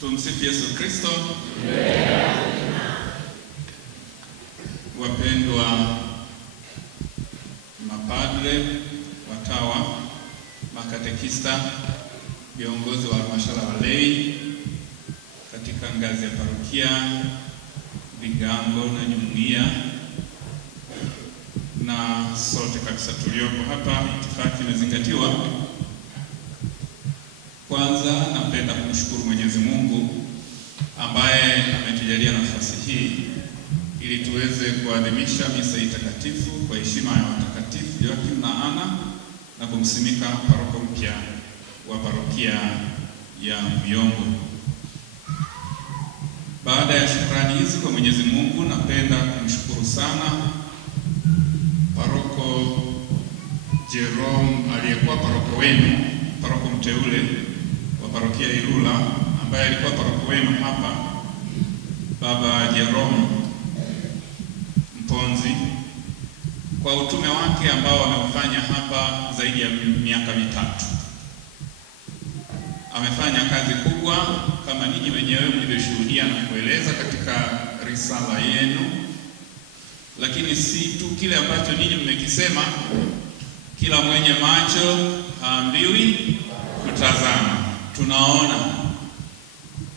Tumsifu Yesu Kristo. Wapendwa mapadre, watawa, makatekista, viongozi wa halmashauri ya walei katika ngazi ya parokia, vigango na jumuiya, na sote kabisa tuliopo hapa, itifaki imezingatiwa. Kwanza napenda kumshukuru Mwenyezi Mungu ambaye ametujalia nafasi hii ili tuweze kuadhimisha misa takatifu kwa heshima ya watakatifu Joakim na Ana na kumsimika paroko mpya wa parokia ya Myombo. Baada ya shukrani hizi kwa Mwenyezi Mungu, napenda kumshukuru sana paroko Jerome aliyekuwa paroko wenu, paroko mteule wa parokia Ilula, ambaye alikuwa paroko wenu hapa, Baba Jerome Mponzi, kwa utume wake ambao ameufanya hapa zaidi ya miaka 3. Amefanya kazi kubwa kama ninyi wenyewe mlivyoshuhudia na kueleza katika risala yenu, lakini si tu kile ambacho ninyi mmekisema. Kila mwenye macho haambiwi kutazama.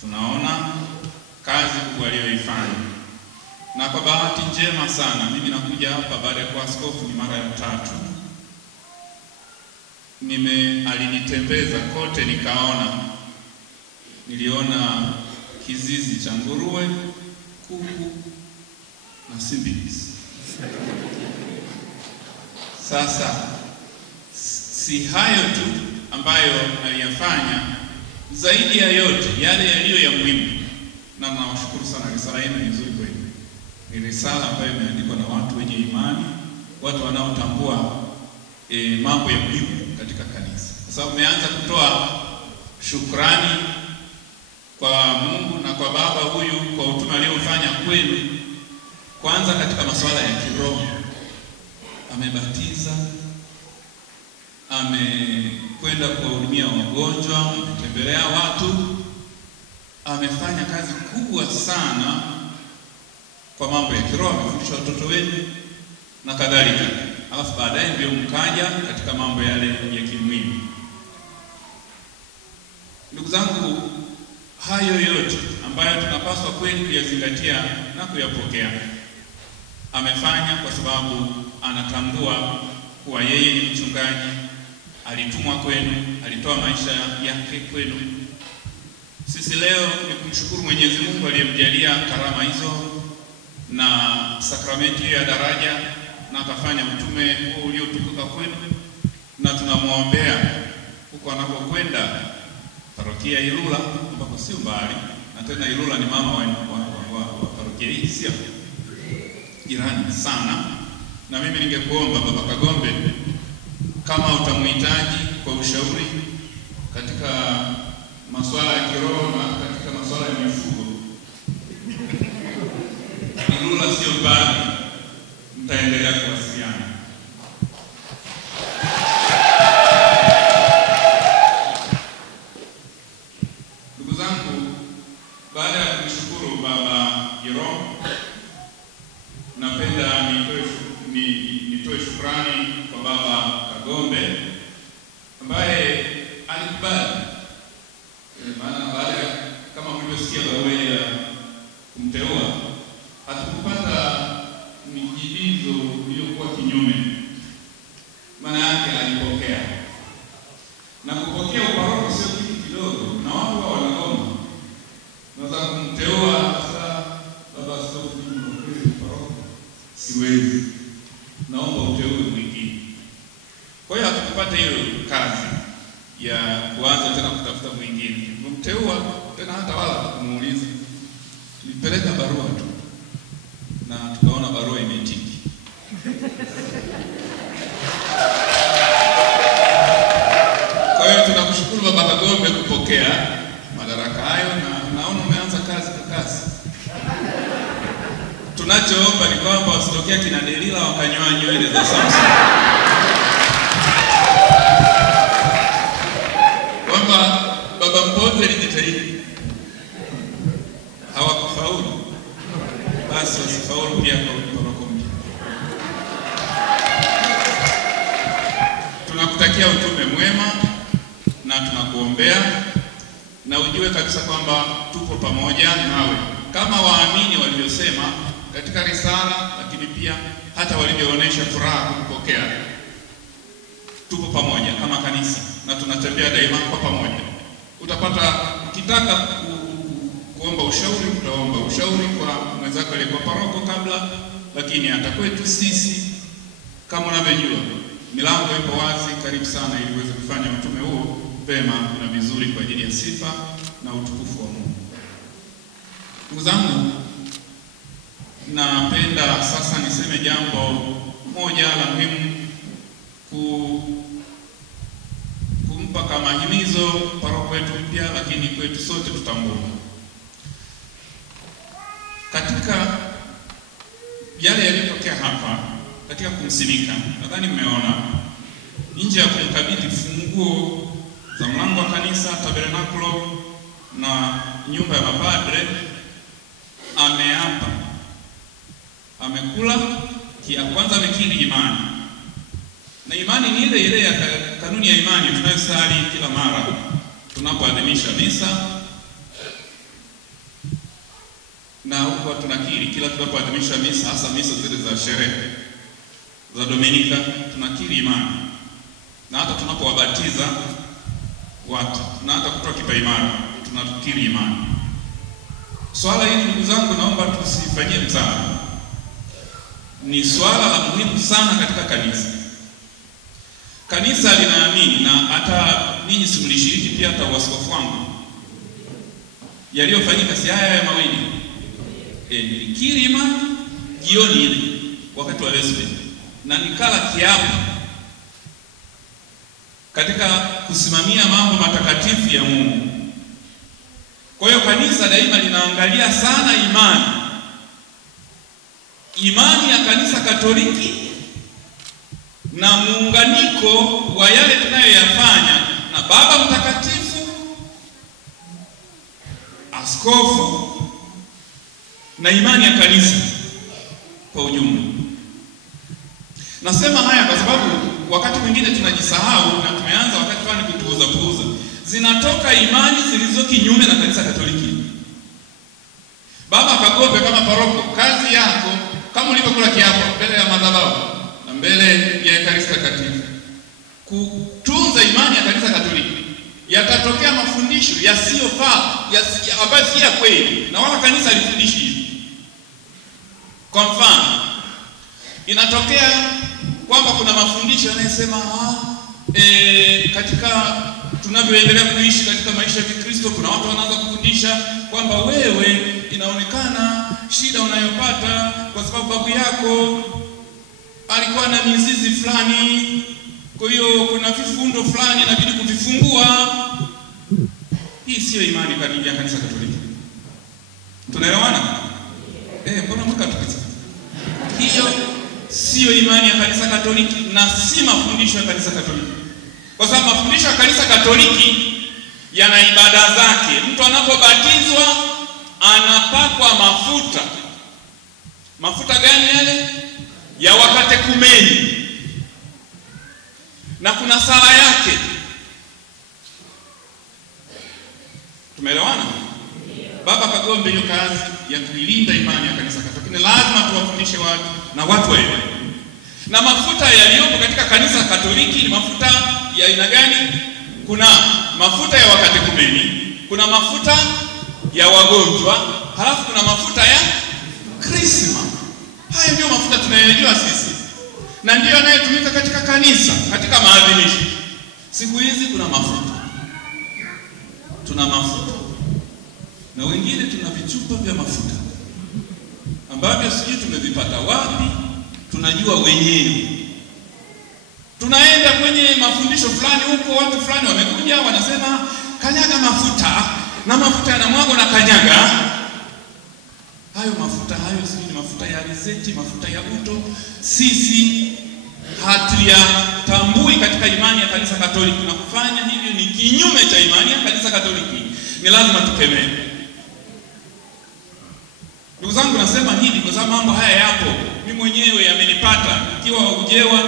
Tunaona kazi kubwa aliyoifanya, na kwa bahati njema sana mimi nakuja hapa baada ya kuwa askofu ni mara ya 3. Alinitembeza kote, niliona kizizi cha nguruwe, kuku na simbizi. Sasa si hayo tu ambayo aliyafanya, zaidi ya yote yale yaliyo ya muhimu, na nawashukuru sana. Risala yenu ni nzuri kweli. Ni risala ambayo imeandikwa na watu wenye imani, watu wanaotambua mambo ya muhimu katika kanisa, kwa sababu umeanza kutoa shukrani kwa Mungu na kwa baba huyu kwa utume aliofanya kwenu. Kwanza katika masuala ya kiroho, amebatiza, amekwenda kuwahudumia wagonjwa, ametembelea watu, amefanya kazi kubwa sana kwa mambo ya kiroho, amefundisha watoto wenu na kadhalika. Alafu baadaye ndio mkaja katika mambo yale ya kimwili. Ndugu zangu, hayo yote ambayo tunapaswa kweli kuyazingatia na kuyapokea, amefanya kwa sababu anatambua kuwa yeye ni mchungaji, alitumwa kwenu, alitoa maisha yake kwenu. Sisi leo ni kumshukuru Mwenyezi Mungu aliyemjalia karama hizo na sakramenti ya daraja, na akafanya utume huo uliotukuka kwenu, na tunamwombea huko anapokwenda parokia Ilula, ambapo sio mbali, na tena Ilula ni mama wa parokia hii, sio jirani sana. Na mimi ningekuomba Baba Kagombe, kama utamhitaji kwa ushauri katika masuala ya kiroho na katika masuala ya mifugo, Ilula sio mbali, mtaendelea kuwasiliana. Ndugu zangu, baada ya kumshukuru Baba Jerome, napenda nitoe shukrani kwa Baba Kagombe ambaye alikubali. Maana baada kama mlivyosikia barua ya kumteua, hatukupata mijibizo iliyokuwa kinyume. Maana yake alipokea. Na kupokea uparoko sio kitu kidogo, na watu wao wanagoma. Naweza kumteua sasa baba askofu mkuu uparoko, siwezi, naomba uteue mwingine. Kwa hiyo hatukupata hiyo kazi ya kuanza tena kutafuta mwingine. Mteua tena hata wala kumuuliza. Tulipeleka barua tu na tukaona barua imetiki. Kwa hiyo tunakushukuru Baba Kagombe kupokea madaraka hayo, na naona umeanza kazi kwa kasi. Tunachoomba ni kwamba wasitokea kina Delila wakanyoa nywele za Samson. Kwamba Baba Mponzi alijitahidi basi wasifaulu pia kwa paroko mpya. Tunakutakia utume mwema na tunakuombea, na ujue kabisa kwamba tupo pamoja nawe kama waamini walivyosema katika risala, lakini pia hata walivyoonyesha furaha kupokea. Tupo pamoja kama kanisa na tunatembea daima kwa pamoja. Utapata ukitaka kuomba ushauri, utaomba ushauri kwa mwenzako aliyekuwa paroko kabla, lakini hata kwetu sisi kama unavyojua milango ipo wazi, karibu sana, ili uweze kufanya utume huo vema na vizuri kwa ajili ya sifa na utukufu wa Mungu. Ndugu zangu, napenda sasa niseme jambo moja la muhimu kumpa kama himizo paroko wetu mpya, lakini kwetu sote tutambue. Katika yale yaliyotokea hapa katika kumsimika, nadhani mmeona nje ya kumkabidhi funguo za mlango wa kanisa, tabernakulo na nyumba ya mapadre, ameapa, amekula kia kwanza, amekiri imani. Na imani ni ile ile ya kanuni ya imani tunayosali kila mara tunapoadhimisha misa, na huko tunakiri kila tunapoadhimisha misa, hasa misa zile za sherehe za Dominika, tunakiri imani. Na hata tunapowabatiza watu na hata kutoa kipaimara tunakiri imani. Swala hili ndugu zangu, naomba tusifanyie mzaha. Ni swala la muhimu sana katika kanisa. Kanisa linaamini, na hata ninyi si mlishiriki pia, hata uaskofu wangu yaliyofanyika si haya mawili. Nilikiri imani jioni ile wakati wa lesbe, na nikala kiapo katika kusimamia mambo matakatifu ya Mungu. Kwa hiyo kanisa daima linaangalia sana imani ya kanisa Katoliki na muunganiko wa yale tunayoyafanya na Baba Mtakatifu, askofu na imani ya kanisa kwa ujumla. Nasema haya kwa sababu wakati mwingine tunajisahau na tumeanza wakati fulani kutuuza. Zinatoka imani zilizo kinyume na kanisa Katoliki. Baba Kagombe, kama paroko, kazi yako kama ulivyokula kiapo mbele ya madhabahu na mbele ya Ekaristi Takatifu, kutunza imani ya kanisa Katoliki. Yatatokea mafundisho yasiyofaa, ambayo si ya kweli, na wala kanisa halifundishi hivi. Kwa mfano, inatokea kwamba kuna mafundisho yanayosema katika tunavyoendelea kuishi katika maisha ya Kikristo, kuna watu wanaanza kufundisha kwamba wewe inaonekana shida unayopata kwa sababu babu yako alikuwa na mizizi fulani, kwa hiyo kuna vifundo fulani inabidi kuvifungua. Hii sio imani ya kanisa Katoliki. Tunaelewana? Mbona mkatukiza? Hiyo sio imani ya kanisa Katoliki na si mafundisho ya kanisa Katoliki. Kwa sababu mafundisho ya kanisa Katoliki yana ibada zake. Mtu anapobatizwa anapakwa mafuta. Mafuta gani yale? Ya wakatekumeni. Na kuna sala yake. Tumeelewana? Baba Kagombe hiyo kazi ya kuilinda imani ya kanisa Katoliki, lazima tuwafundishe watu na watu waelewe. Na mafuta yaliyopo katika kanisa Katoliki ni mafuta ya aina gani? Kuna mafuta ya wakatekumeni, kuna mafuta ya wagonjwa, halafu kuna mafuta ya Krisma. Haya ndio mafuta tunayojua sisi, na ndio yanayotumika katika kanisa katika maadhimisho. Siku hizi kuna mafuta, tuna mafuta, na wengine tuna vichupa vya mafuta ambavyo sijui tumevipata wapi, tunajua wenyewe. Tunaenda kwenye mafundisho fulani huko, watu fulani wamekuja wanasema kanyaga mafuta, na mafuta yanamwaga na kanyaga. Hayo mafuta sijui ni mafuta ya alizeti, mafuta ya uto. Sisi hatuyatambui katika imani ya kanisa Katoliki, na kufanya hivyo ni kinyume cha imani ya kanisa Katoliki. Ni lazima tukemee. Ndugu zangu nasema hivi kwa sababu mambo haya yapo. Mimi mwenyewe yamenipata. Ikiwa Ujewa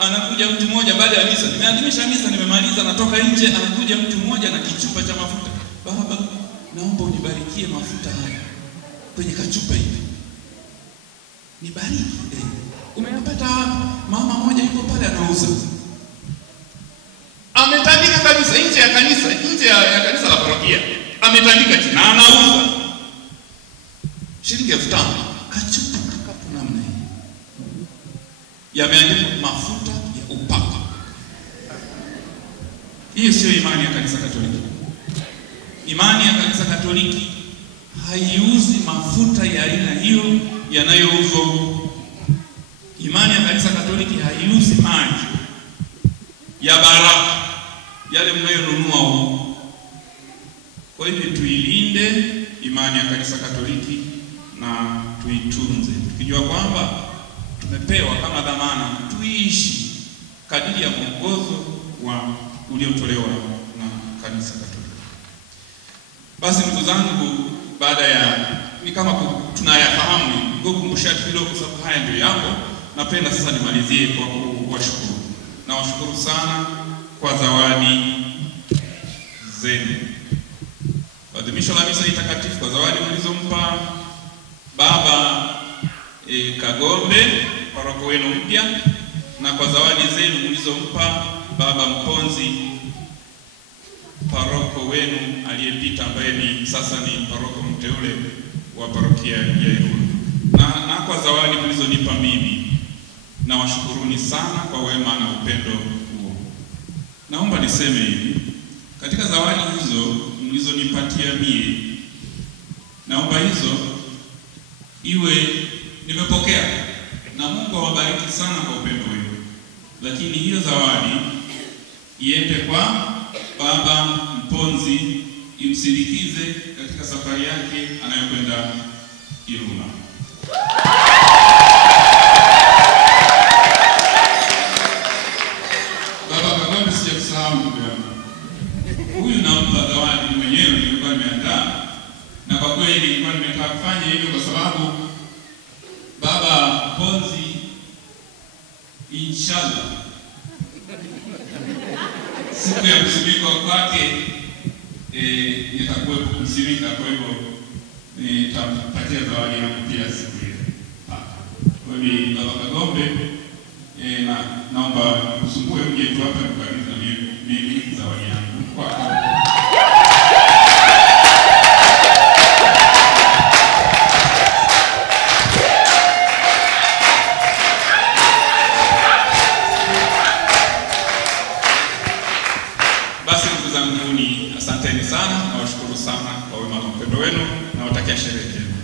anakuja mtu mmoja baada ya misa. Nimeadhimisha misa, nimemaliza, natoka nje, anakuja mtu mmoja na kichupa cha mafuta. Baba, naomba unibarikie mafuta haya kwenye kachupa hivi. Nibariki. Umeyapata wapi? Mama mmoja yuko pale anauza. Ametandika kabisa nje ya kanisa, nje ya kanisa la parokia. Ametandika chini na anauza. Shilingi 5,000 kachupa kapu namna hii. Yameandikwa mafuta ya upako. Hiyo sio imani ya kanisa Katoliki. Imani ya kanisa Katoliki haiuzi mafuta ya aina hiyo yanayouzwa. Imani ya kanisa Katoliki haiuzi maji ya baraka yale mnayonunua huko. Kwa hiyo tuilinde imani ya kanisa Katoliki na tuitunze, tukijua kwamba tumepewa kama dhamana tuishi kadiri ya mwongozo wa uliotolewa na kanisa Katoliki. Basi ndugu zangu, baada ya ni kama tunayafahamu, ngokumbusha kidogo kwa sababu haya ndio yapo. Napenda sasa nimalizie kwa kuwashukuru. Na washukuru sana kwa zawadi zenu. Adhimisho la misa takatifu, kwa zawadi mlizompa Baba Kagombe, paroko wenu mpya, na kwa zawadi zenu mlizompa Baba Mponzi, paroko wenu aliyepita, ambaye ni sasa ni paroko mteule wa parokia ya Irundu. Na kwa zawadi mlizonipa mimi, na washukuruni sana kwa wema na upendo huo. Naomba niseme hivi, katika zawadi hizo mlizonipatia mie, naomba hizo iwe nimepokea, na Mungu awabariki sana kwa upendo wenu. Lakini hiyo zawadi iende kwa Baba Mponzi, imsindikize katika safari yake anayokwenda Irundu. Baba Kagombe, sijakusahau. Huyu nampa zawadi mwenyewe, nilikuwa nimeandaa, na kwa kweli nilikuwa nimetaka kufanya hivyo kwa sababu Baba Mponzi inshallah siku ya kusimikwa kwake nitakuwa kusimika. Kwa hivyo nitampatia zawadi yangu pia siku hiyo. Kwa hivyo Baba Kagombe, naomba usumbue mje tu hapa nikabidhi mimi zawadi yangu kwako. Basi ndugu zangu, asanteni sana, na washukuru sana kwa wema na upendo wenu, na watakia sherehe njema.